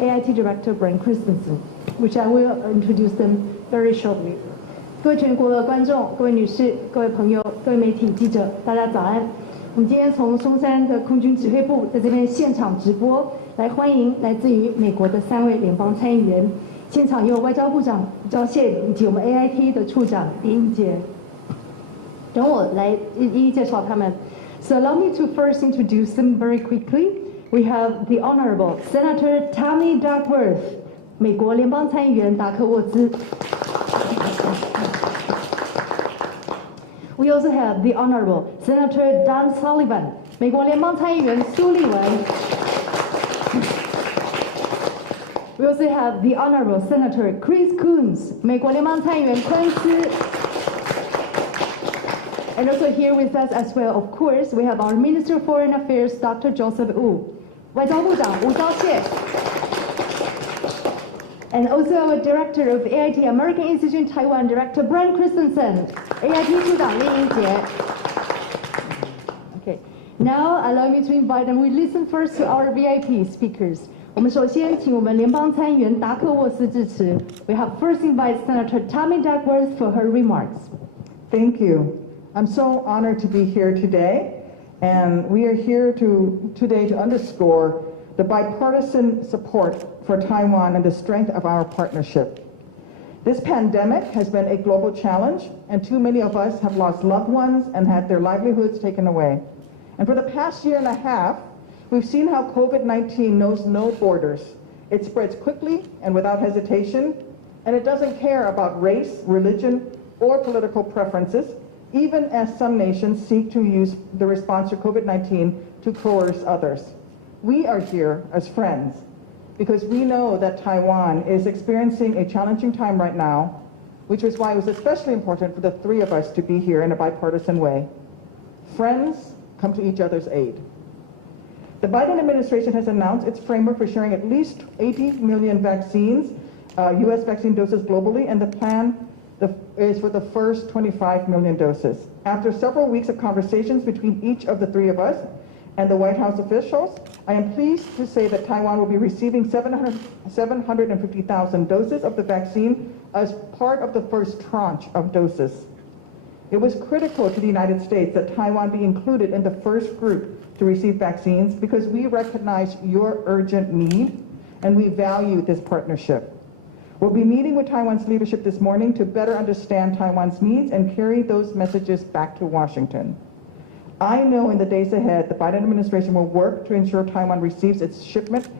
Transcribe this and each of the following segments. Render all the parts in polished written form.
AIT Director Brent Christensen, which I will introduce them very shortly. 各位全国的观众、各位女士、各位朋友、各位媒体记者，大家早安。我们今天从松山的空军指挥部在这边现场直播，来欢迎来自于美国的3位联邦参议员。现场有外交部长吴釗燮以及我们 AIT 的处长李英杰。等我来一一介绍他们。So allow me to first introduce them very quickly. We have the Honorable Senator Tammy Duckworth, 美国联邦参议员达克沃兹。We also have the Honorable Senator Sullivan, 美国联邦参议员苏利文。We also have the Honorable Senator Chris Coons, 美国联邦参议员昆斯。And also here with us as well, of course, we have our Minister of Foreign Affairs, Dr. Joseph Wu, 外交部长吴釗燮。And also our Director of AIT American Institute in Taiwan, Director Brent Christensen, AIT 处长李英杰。Okay, now allow me to invite them. We listen first to our VIP speakers. 我们首先请我们联邦参议员达克沃斯致辞。We have first invited Senator Tammy Duckworth for her remarks. Thank you. I'm so honored to be here today, and we are here today to underscore the bipartisan support for Taiwan and the strength of our partnership. This pandemic has been a global challenge, and too many of us have lost loved ones and had their livelihoods taken away. And for the past year and a half, we've seen how COVID-19 knows no borders. It spreads quickly and without hesitation, and it doesn't care about race, religion, or political preferences, even as some nations seek to use the response to COVID-19 to coerce others. We are here as friends because we know that Taiwan is experiencing a challenging time right now, which is why it was especially important for the three of us to be here in a bipartisan way. Friends come to each other's aid. The Biden administration has announced its framework for sharing at least 80 million vaccines, U.S. vaccine doses globally, and the plan is for the first 25 million doses. After several weeks of conversations between each of the three of us and the White House officials, I am pleased to say that Taiwan will be receiving 750,000 doses of the vaccine as part of the first tranche of doses. It was critical to the United States that Taiwan be included in the first group to receive vaccines because we recognize your urgent need and we value this partnership. We'll be meeting with Taiwan's leadership this morning to better understand Taiwan's needs and carry those messages back to Washington. I know in the days ahead, the Biden administration will work to ensure Taiwan receives its shipment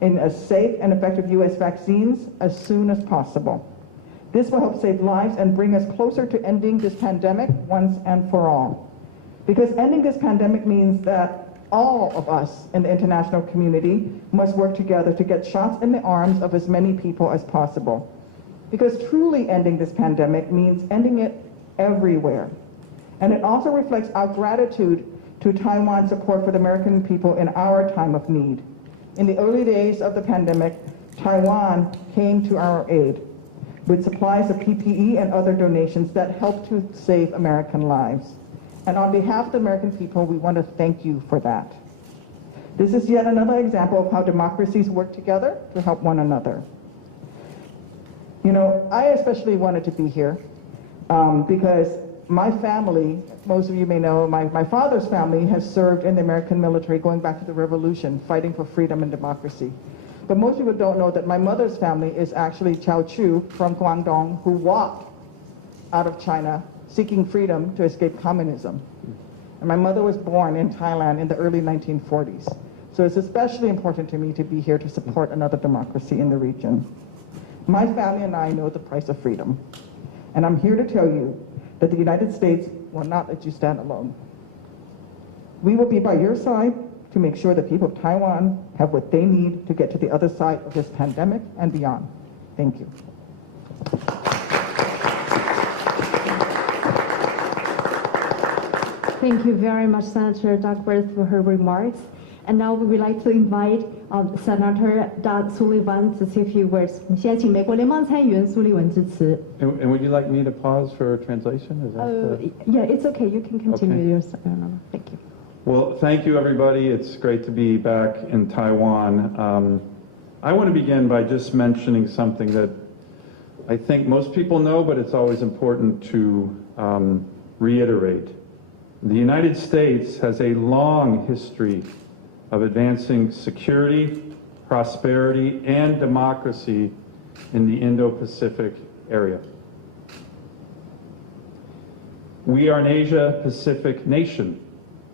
in a safe and effective U.S. vaccines as soon as possible. This will help save lives and bring us closer to ending this pandemic once and for all. Because ending this pandemic means that all of us in the international community must work together to get shots in the arms of as many people as possible. Because truly ending this pandemic means ending it everywhere. And it also reflects our gratitude to Taiwan's support for the American people in our time of need. In the early days of the pandemic, Taiwan came to our aid with supplies of PPE and other donations that helped to save American lives. And on behalf of the American people, we want to thank you for that. This is yet another example of how democracies work together to help one another. You know, I especially wanted to be here because my family, most of you may know, my father's family has served in the American military going back to the revolution, fighting for freedom and democracy. But most people don't know that my mother's family is actually Chao Chu from Guangdong, who walked out of China seeking freedom to escape communism. And my mother was born in Thailand in the early 1940s. So it's especially important to me to be here to support another democracy in the region. My family and I know the price of freedom. And I'm here to tell you that the United States will not let you stand alone. We will be by your side to make sure the people of Taiwan have what they need to get to the other side of this pandemic and beyond. Thank you. Thank you very much, Senator Duckworth, for her remarks. And now we would like to invite Senator Sullivan to say a few words. 我们现在请美国联邦参议员苏利文致辞。And would you like me to pause for translation? Is that Yeah, it's okay. You can continue Okay. your. Thank you. Well, thank you, everybody. It's great to be back in Taiwan. I want to begin by just mentioning something that I think most people know, but it's always important to reiterate. The United States has a long history of advancing security, prosperity, and democracy in the Indo-Pacific area. We are an Asia-Pacific nation.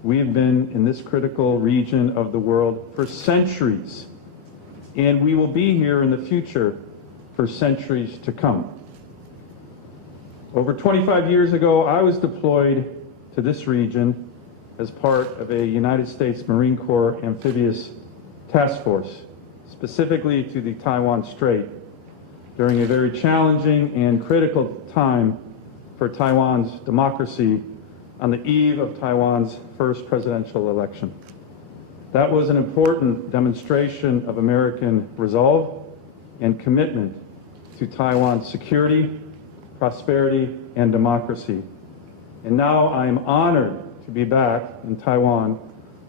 We have been in this critical region of the world for centuries, and we will be here in the future for centuries to come. Over 25 years ago, I was deployed to this region as part of a United States Marine Corps amphibious task force, specifically to the Taiwan Strait, during a very challenging and critical time for Taiwan's democracy on the eve of Taiwan's first presidential election. That was an important demonstration of American resolve and commitment to Taiwan's security, prosperity, and democracy. And now I am honored to be back in Taiwan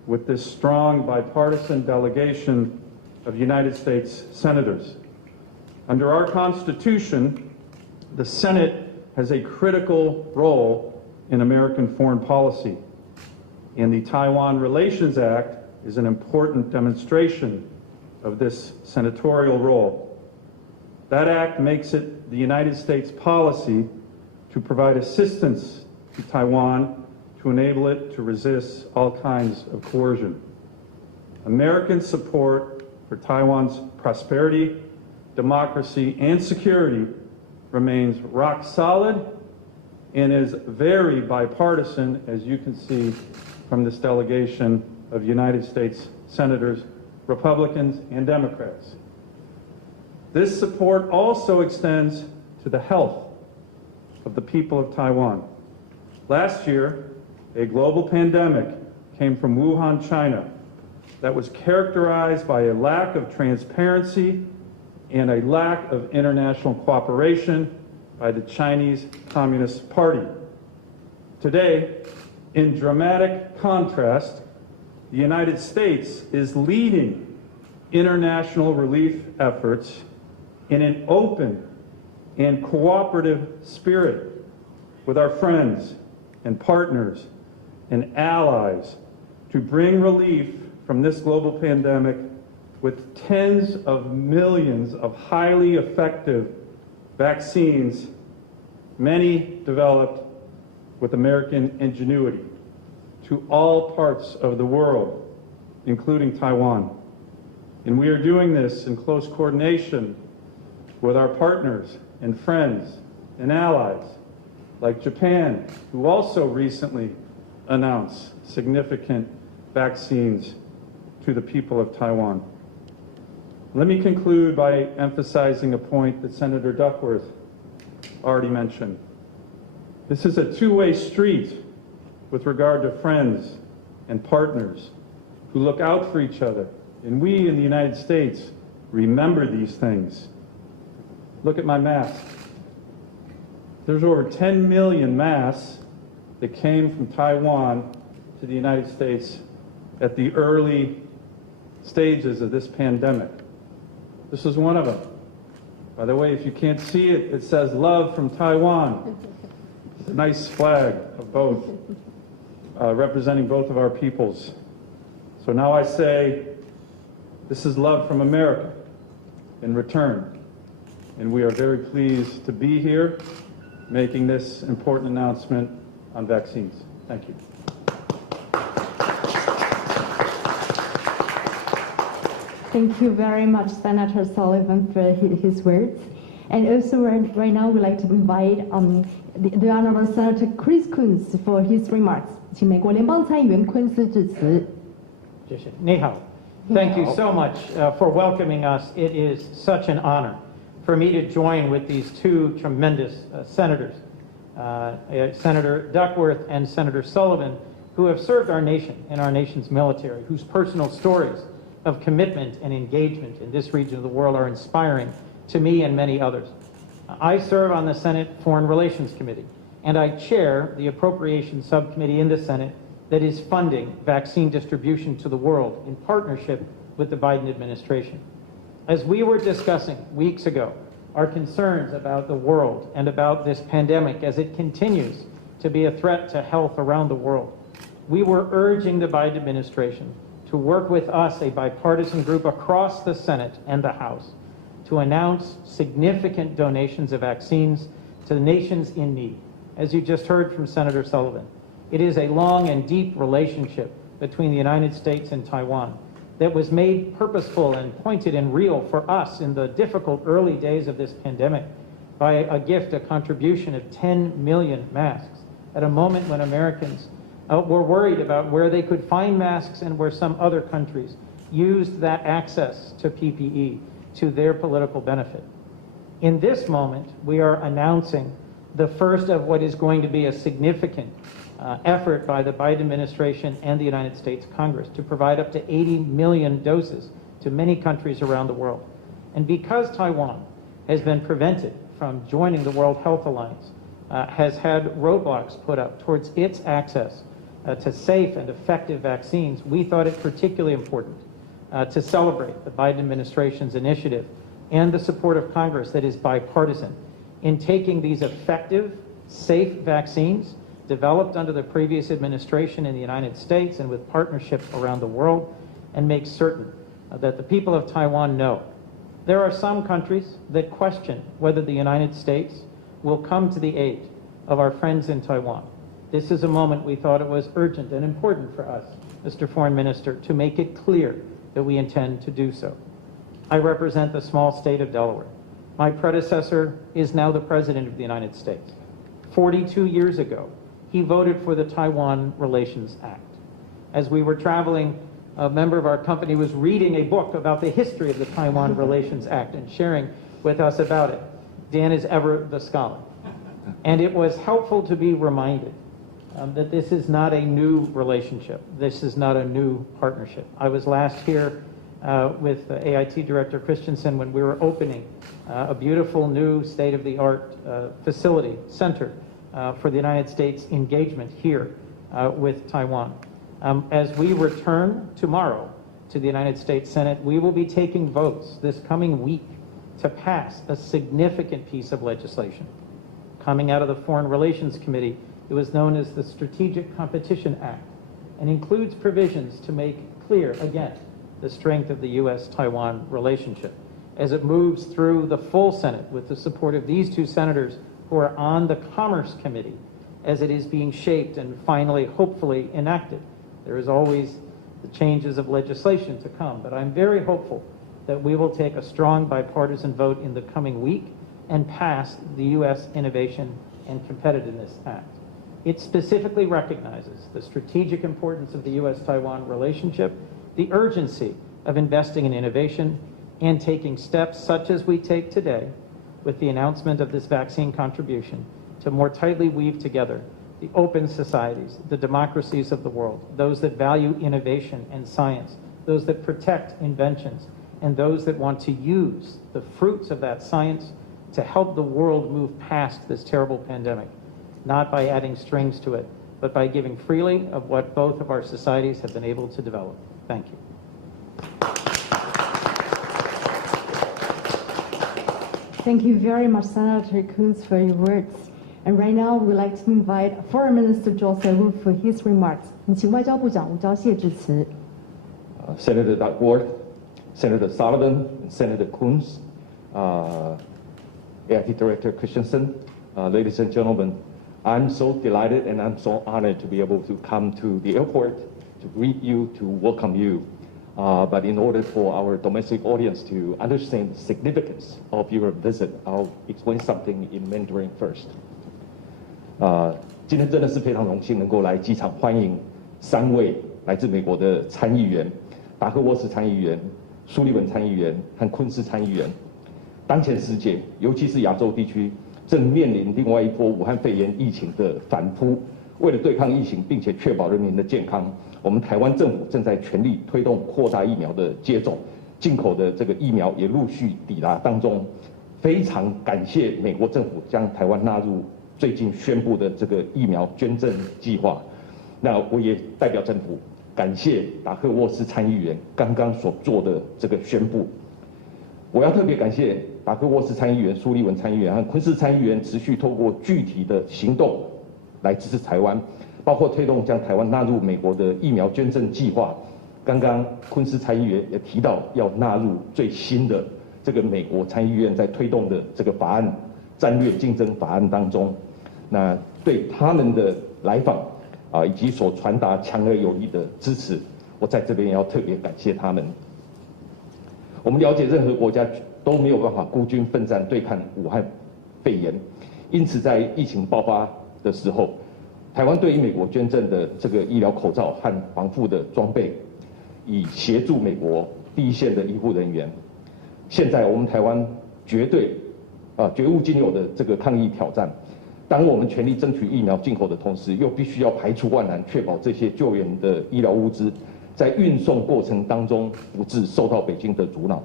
with this strong bipartisan delegation of United States senators. Under our Constitution, the Senate has a critical role in American foreign policy, and the Taiwan Relations Act is an important demonstration of this senatorial role. That act makes it the United States policy to provide assistance to Taiwan to enable it to resist all kinds of coercion. American support for Taiwan's prosperity, democracy, and security remains rock solid and is very bipartisan, as you can see from this delegation of United States senators, Republicans, and Democrats. This support also extends to the health of the people of Taiwan. Last year, a global pandemic came from Wuhan, China, that was characterized by a lack of transparency and a lack of international cooperation by the Chinese Communist Party. Today, in dramatic contrast, the United States is leading international relief efforts in an open and cooperative spirit with our friends and partners and allies to bring relief from this global pandemic with tens of millions of highly effective vaccines, many developed with American ingenuity, to all parts of the world, including Taiwan. And we are doing this in close coordination with our partners and friends and allies, like Japan, who also recently announced significant vaccines to the people of Taiwan. Let me conclude by emphasizing a point that Senator Duckworth already mentioned. This is a two-way street with regard to friends and partners who look out for each other. And we in the United States remember these things. Look at my mask. There's over 10 million masks that came from Taiwan to the United States at the early stages of this pandemic. This is one of them. By the way, if you can't see it, it says "Love from Taiwan." It's a nice flag of both, representing both of our peoples. So now I say, this is love from America in return. And we are very pleased to be here making this important announcement on vaccines. Thank you. Thank you very much, Senator Sullivan, for his words. And also right now we'd like to invite the Honorable Senator Chris Coons for his remarks. 请美国联邦参议员昆斯致辞。谢谢。你好。Thank you so much for welcoming us. It is such an honor for me to join with these two tremendous senators, Senator Duckworth and Senator Sullivan, who have served our nation and our nation's military, whose personal stories of commitment and engagement in this region of the world are inspiring to me and many others. I serve on the Senate Foreign Relations Committee, and I chair the Appropriations Subcommittee in the Senate that is funding vaccine distribution to the world in partnership with the Biden administration. As we were discussing weeks ago, our concerns about the world and about this pandemic as it continues to be a threat to health around the world, we were urging the Biden administration to work with us, a bipartisan group across the Senate and the House, to announce significant donations of vaccines to the nations in need. As you just heard from Senator Sullivan, it is a long and deep relationship between the United States and Taiwan that was made purposeful and pointed and real for us in the difficult early days of this pandemic by a gift, a contribution of 10 million masks at a moment when Americans were worried about where they could find masks and where some other countries used that access to PPE to their political benefit. In this moment, we are announcing the first of what is going to be a significant effort by the Biden administration and the United States Congress to provide up to 80 million doses to many countries around the world. And because Taiwan has been prevented from joining the World Health Alliance, has had roadblocks put up towards its access to safe and effective vaccines, we thought it particularly important to celebrate the Biden administration's initiative and the support of Congress that is bipartisan in taking these effective, safe vaccines developed under the previous administration in the United States and with partnership around the world, and make certain that the people of Taiwan know there are some countries that question whether the United States will come to the aid of our friends in Taiwan. This is a moment we thought it was urgent and important for us, Mr. Foreign Minister, to make it clear that we intend to do so. I represent the small state of Delaware. My predecessor is now the President of the United States. 42 years ago, he voted for the Taiwan Relations Act. As we were traveling, a member of our company was reading a book about the history of the Taiwan Relations Act and sharing with us about it. Dan is ever the scholar. And it was helpful to be reminded that this is not a new relationship. This is not a new partnership. I was last here with AIT Director Christensen when we were opening a beautiful new state-of-the-art facility, center for the United States engagement here with Taiwan. As we return tomorrow to the United States Senate, we will be taking votes this coming week to pass a significant piece of legislation. Coming out of the Foreign Relations Committee, it was known as the Strategic Competition Act, and includes provisions to make clear, again, the strength of the U.S.-Taiwan relationship. As it moves through the full Senate with the support of these two senators who are on the Commerce Committee, as it is being shaped and finally, hopefully, enacted. There is always the changes of legislation to come, but I'm very hopeful that we will take a strong bipartisan vote in the coming week and pass the U.S. Innovation and Competitiveness Act. It specifically recognizes the strategic importance of the U.S.-Taiwan relationship, the urgency of investing in innovation, and taking steps such as we take today with the announcement of this vaccine contribution to more tightly weave together the open societies, the democracies of the world, those that value innovation and science, those that protect inventions, and those that want to use the fruits of that science to help the world move past this terrible pandemic, not by adding strings to it, but by giving freely of what both of our societies have been able to develop. Thank you. Thank you very much, Senator Coons, for your words. And right now, we'd like to invite Foreign Minister Sullivan for his remarks. 我们请外交部长吴釗燮致辞。Senator Duckworth, Senator Sullivan, Senator Coons, AIT Director Christensen, ladies and gentlemen, I'm so delighted and I'm so honored to be able to come to the airport to greet you, to welcome you. But in order for our domestic audience to understand the significance of your visit, I'll explain something in Mandarin first. 今天真的是非常荣幸能够来机场欢迎3位来自美国的参议员，达克沃斯参议员、苏利文参议员和昆士参议员。当前世界，尤其是亚洲地区，正面临另外一波武汉肺炎疫情的反扑。为了对抗疫情，并且确保人民的健康，我们台湾政府正在全力推动扩大疫苗的接种，进口的这个疫苗也陆续抵达当中。非常感谢美国政府将台湾纳入最近宣布的这个疫苗捐赠计划。那我也代表政府感谢达克沃斯参议员刚刚所做的这个宣布。我要特别感谢达克沃斯参议员、苏利文参议员和昆士参议员持续透过具体的行动来支持台湾，包括推动将台湾纳入美国的疫苗捐赠计划。刚刚昆士参议员也提到要纳入最新的这个美国参议院在推动的这个法案战略竞争法案当中，那对他们的来访以及所传达强而有力的支持，我在这边也要特别感谢他们。我们了解任何国家都没有办法孤军奋战对抗武汉肺炎，因此在疫情爆发的时候，台湾对于美国捐赠的这个医疗口罩和防护的装备，以协助美国第一线的医护人员。现在我们台湾绝无仅有的这个抗疫挑战，当我们全力争取疫苗进口的同时，又必须要排除万难，确保这些救援的医疗物资在运送过程当中不致受到北京的阻挠。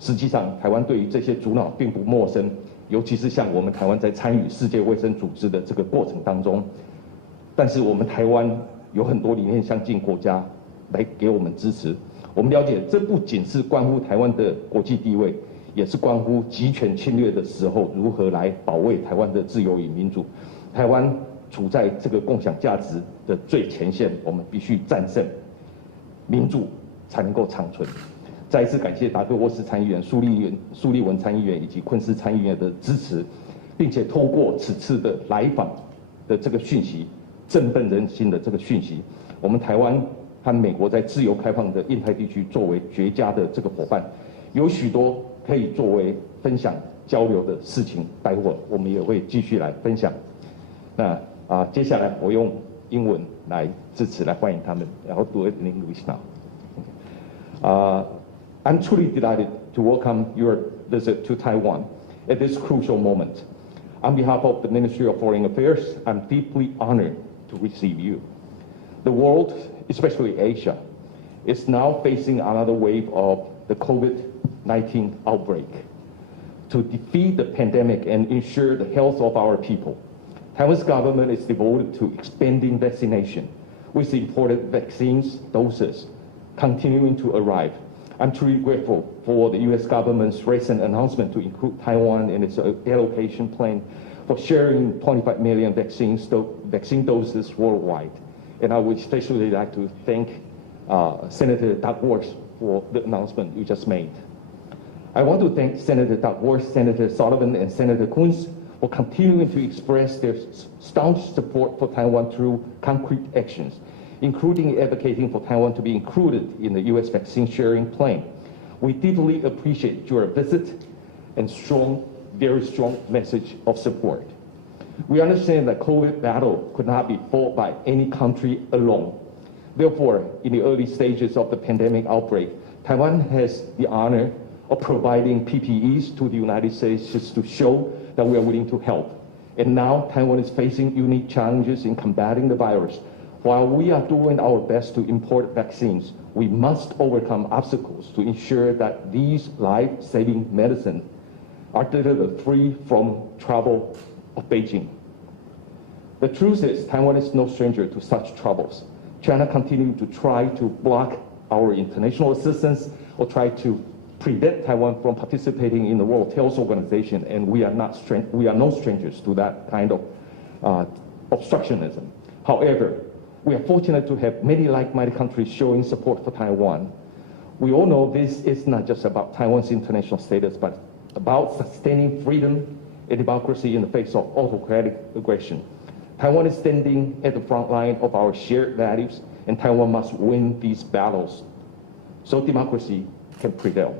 实际上，台湾对于这些阻挠并不陌生，尤其是像我们台湾在参与世界卫生组织的这个过程当中。但是我们台湾有很多理念相近国家来给我们支持。我们了解，这不仅是关乎台湾的国际地位，也是关乎集权侵略的时候如何来保卫台湾的自由与民主。台湾处在这个共享价值的最前线，我们必须战胜，民主才能够长存。再一次感谢达克沃斯参议员、苏利文参议员以及昆士参议员的支持，并且透过此次的来访的这个讯息，振奋人心的这个讯息，我们台湾和美国在自由开放的印太地区作为绝佳的这个伙伴，有许多可以作为分享交流的事情，待会儿我们也会继续来分享。那接下来我用英文来致辞来欢迎他们，然后 do it in English now. I'm truly delighted to welcome your visit to Taiwan at this crucial moment. On behalf of the Ministry of Foreign Affairs, I'm deeply honored to receive you. The world, especially Asia, is now facing another wave of the COVID-19 outbreak. To defeat the pandemic and ensure the health of our people, Taiwan's government is devoted to expanding vaccination, with imported vaccines doses continuing to arrive. I'm truly grateful for the U.S. government's recent announcement to include Taiwan in its allocation plan for sharing 25 million vaccine doses worldwide. And I would especially like to thank Senator Duckworth for the announcement you just made. I want to thank Senator Duckworth, Senator Sullivan, and Senator Coons for continuing to express their staunch support for Taiwan through concrete actions, including advocating for Taiwan to be included in the U.S. vaccine sharing plan. We deeply appreciate your visit and very strong message of support. We understand that COVID battle could not be fought by any country alone. Therefore, in the early stages of the pandemic outbreak, Taiwan has the honor of providing PPEs to the United States just to show that we are willing to help. And now Taiwan is facing unique challenges in combating the virus. While we are doing our best to import vaccines, we must overcome obstacles to ensure that these life-saving medicines are delivered free from travel of Beijing. The truth is, Taiwan is no stranger to such troubles. China continues to try to block our international assistance or try to prevent Taiwan from participating in the World Health Organization, and we are no strangers to that kind of obstructionism. However, we are fortunate to have many like-minded countries showing support for Taiwan. We all know this is not just about Taiwan's international status, but about sustaining freedom and democracy in the face of autocratic aggression. Taiwan is standing at the front line of our shared values, and Taiwan must win these battles so democracy can prevail.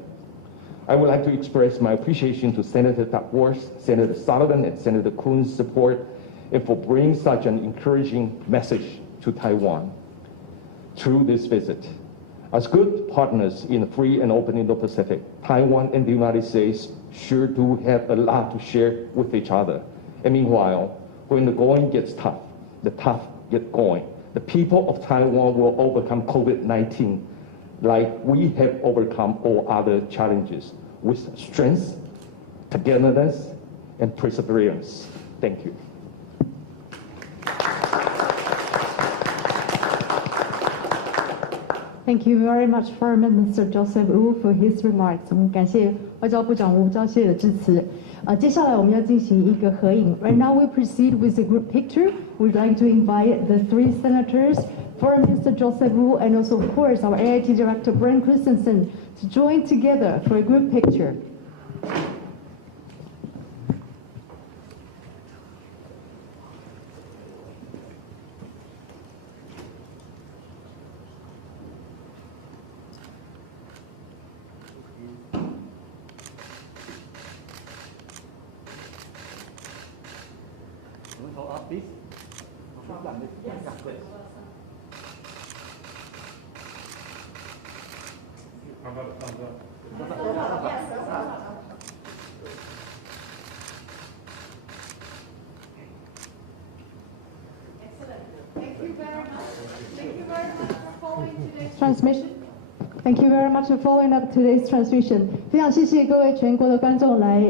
I would like to express my appreciation to Senator Duckworth, Senator Sullivan, and Senator Coons' support, and for bringing such an encouraging message to Taiwan through this visit. As good partners in the free and open Indo-Pacific, Taiwan and the United States sure do have a lot to share with each other. And meanwhile, when the going gets tough, the tough get going. The people of Taiwan will overcome COVID-19 like we have overcome all other challenges with strength, togetherness, and perseverance. Thank you. Thank you very much for Mr. Joseph Wu for his remarks. 我们感谢外交部长吴釗燮的致辞。接下来我们要进行一个合影。Right now we proceed with a group picture. We'd like to invite the 3 senators, Foreign Minister Joseph Wu, and also of course our AIT Director Brent Christensen to join together for a group picture. Transmission. Thank you very much for following up today's transmission. 非常谢谢各位全国的观众来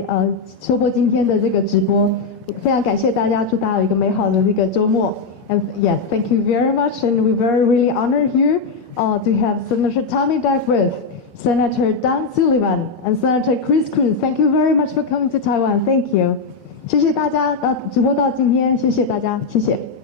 收播今天的这个直播，非常感谢大家，祝大家有一个美好的这个周末。And yes, thank you very much, and we're really honored here to have Senator Tammy Duckworth, Senator Sullivan, and Senator Chris Coons. Thank you very much for coming to Taiwan. Thank you. 谢谢大家，直播到今天，谢谢大家，谢谢。